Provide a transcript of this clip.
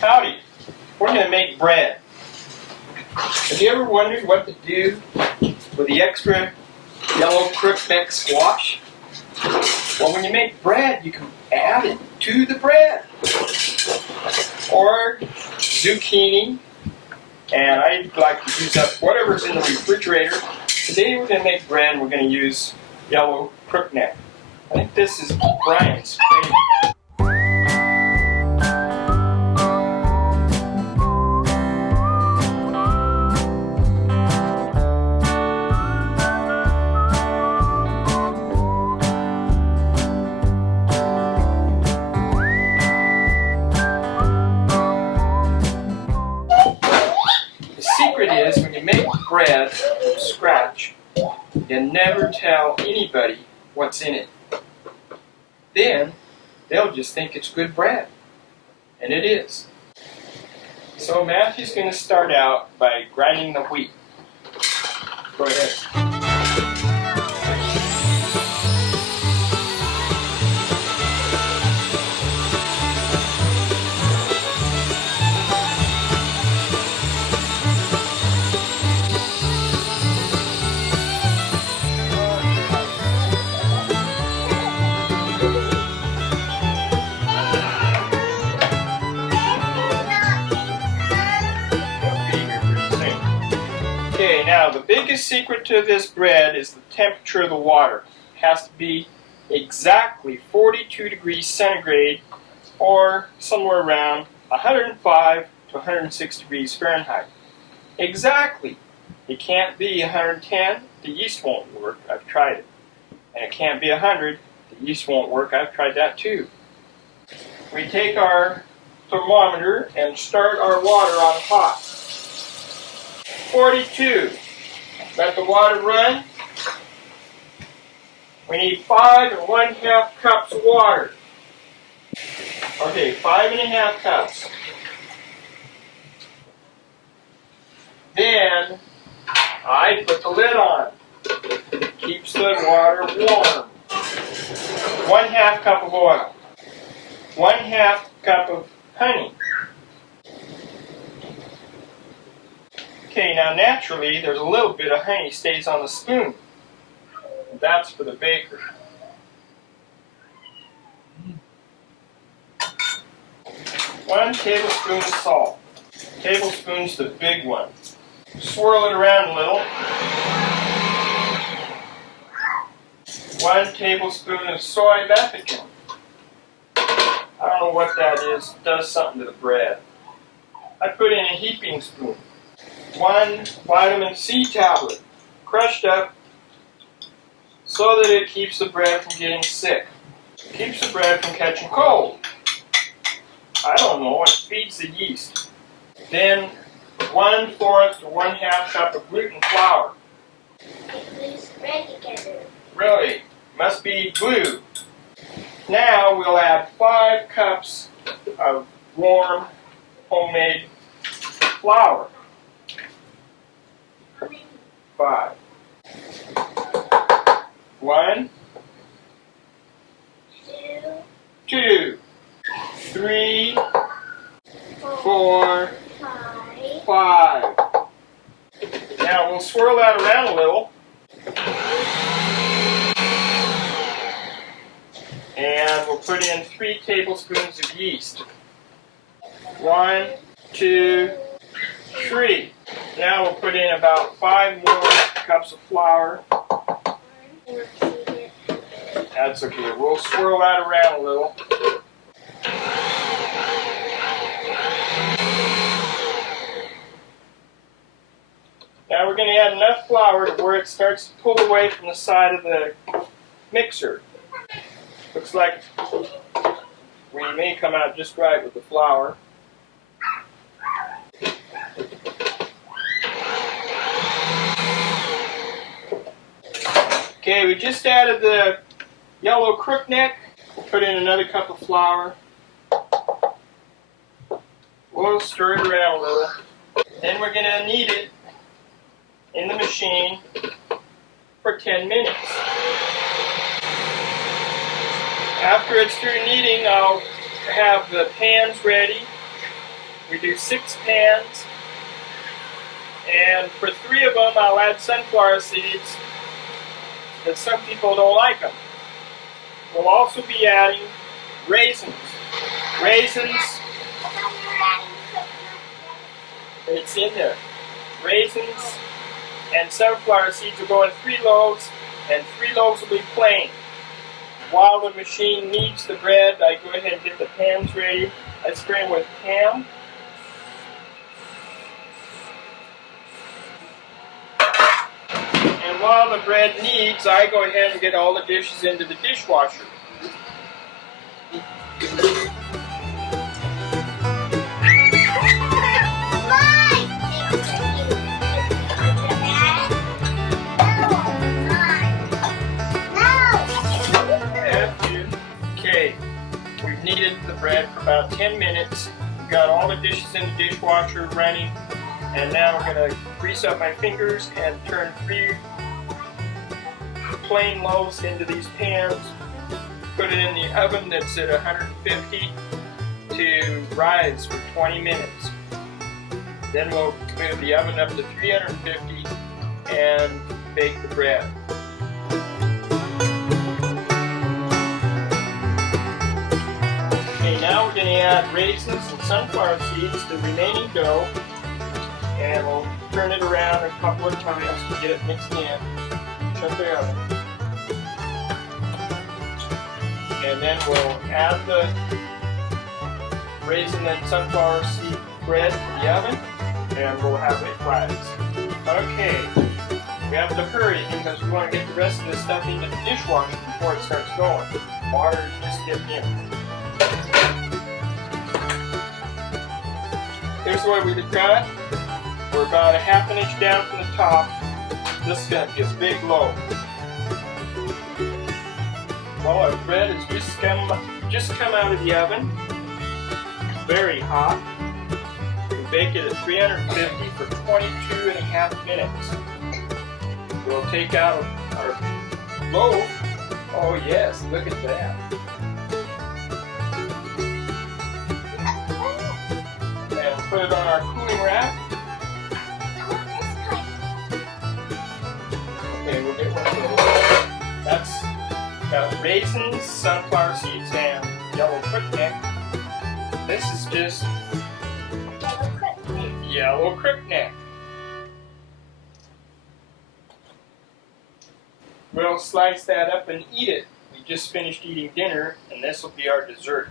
Howdy, we're going to make bread. Have you ever wondered what to do with the extra yellow crookneck squash? Well, when you make bread, you can add it to the bread. Or zucchini, and I like to use up whatever's in the refrigerator. Today we're going to make bread and we're going to use yellow crookneck. I think this is Brian's favorite. The secret is when you make bread from scratch, you never tell anybody what's in it. Then they'll just think it's good bread. And it is. So Matthew's going to start out by grinding the wheat. Go ahead. Okay, now the biggest secret to this bread is the temperature of the water. It has to be exactly 42 degrees centigrade or somewhere around 105 to 106 degrees Fahrenheit. Exactly. It can't be 110, the yeast won't work. I've tried it. And it can't be 100, the yeast won't work. I've tried that too. We take our thermometer and start our water on hot. 42. Let the water run. We need 5 1/2 cups of water. Okay, 5 1/2 cups. Then I put the lid on. Keeps the water warm. 1/2 cup of oil. 1/2 cup of honey. Okay, now naturally there's a little bit of honey stays on the spoon. That's for the baker. One tablespoon of salt. Tablespoon's the big one. Swirl it around a little. 1 tablespoon of soy lecithin. I don't know what that is. It does something to the bread. I put in a heaping spoon. 1 vitamin C tablet, crushed up so that it keeps the bread from getting sick. Keeps the bread from catching cold. I don't know, it feeds the yeast. Then 1/4 to 1/2 cup of gluten flour. They spread together. Really, must be glue. Now we'll add 5 cups of warm homemade flour. 5. 1, 2, 3, 4, 5. Now we'll swirl that around a little. And we'll put in 3 tablespoons of yeast. 1, 2, 3. Now we'll put in about 5 more cups of flour. That's okay. We'll swirl that around a little. Now we're going to add enough flour to where it starts to pull away from the side of the mixer. Looks like we may come out just right with the flour. Okay, we just added the yellow crookneck. We'll put in another cup of flour. We'll stir it around a little. Then we're going to knead it in the machine for 10 minutes. After it's through kneading, I'll have the pans ready We do 6 pans, and for 3 of them I'll add sunflower seeds, because some people don't like them. We'll also be adding raisins. Raisins, it's in there. Raisins and sunflower seeds will go in 3 loaves, and 3 loaves will be plain. While the machine kneads the bread, I go ahead and get the pans ready. I spray them with ham. And while the bread kneads, I go ahead and get all the dishes into the dishwasher. Okay, we've kneaded the bread for about 10 minutes. We've got all the dishes in the dishwasher running. And now we're going to grease up my fingers and turn 3 plain loaves into these pans. Put it in the oven that's at 150 to rise for 20 minutes. Then we'll move the oven up to 350 and bake the bread. Okay, now we're going to add raisins and sunflower seeds to the remaining dough. And we'll turn it around a couple of times to get it mixed in. Shut the oven. And then we'll add the raisin and sunflower seed bread to the oven, and we'll have it rise. Okay, we have to hurry because we want to get the rest of this stuff into the dishwasher before it starts going. Water is just getting in. Here's the way we got it. We're about a ½ inch down from the top. This is going to be a big loaf. Well, our bread has just come out of the oven. Very hot. We bake it at 350 for 22.5 minutes. We'll take out our loaf. Oh yes, look at that. And put it on our cooling rack. Okay, we'll get one of those. That's got raisins, sunflower seeds, and yellow crookneck. This is just yellow crookneck. We'll slice that up and eat it. We just finished eating dinner, and this will be our dessert.